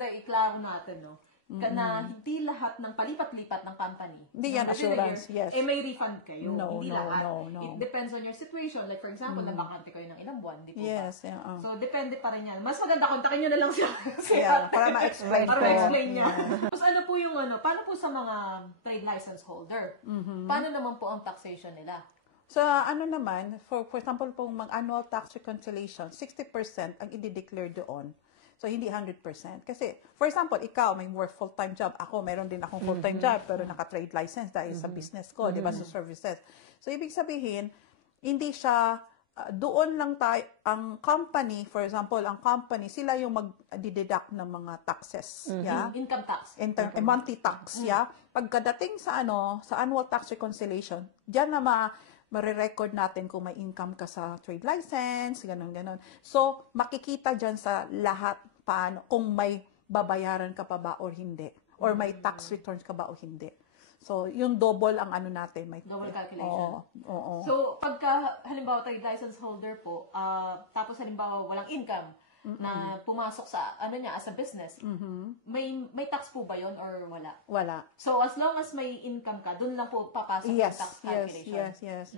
maganda iklaro natin, no? Na hindi lahat ng palipat-lipat ng company. Hindi yan assurance, yes. May refund kayo. No, hindi no, lahat. no. It depends on your situation. Like, for example, nabakante kayo ng ilang buwan, di po yes, ba? Yeah, So, depende pa rin yan. Mas maganda, kontakin nyo na lang siya. para ma-explain Para ma-explain niya. Tapos ano po yung paano po sa mga trade license holder? Paano naman po ang taxation nila? So, naman, for example, pong mag-annual tax reconciliation, 60% ang i-declare doon. So, hindi 100%. Kasi, for example, ikaw, may work full-time job. Ako, meron din akong full-time job, pero naka-trade license dahil sa business ko, di ba, sa services. So, ibig sabihin, hindi siya, doon lang tayo, ang company, for example, ang company, sila yung mag-deduct ng mga taxes. Yeah? Income tax. Monthly tax, yeah? Pagkadating sa sa annual tax reconciliation, diyan na marirecord natin kung may income ka sa trade license, ganon. So, makikita dyan sa lahat paano, kung may babayaran ka pa ba or hindi. Or may tax returns ka ba o hindi. So, yung double ang natin. Double calculation. Oo. So, pagka, halimbawa, trade license holder po, tapos halimbawa, walang income, na pumasok sa, as a business, may tax po ba yon or wala? Wala. So, as long as may income ka, dun lang po papasok yung tax calculation. Yes.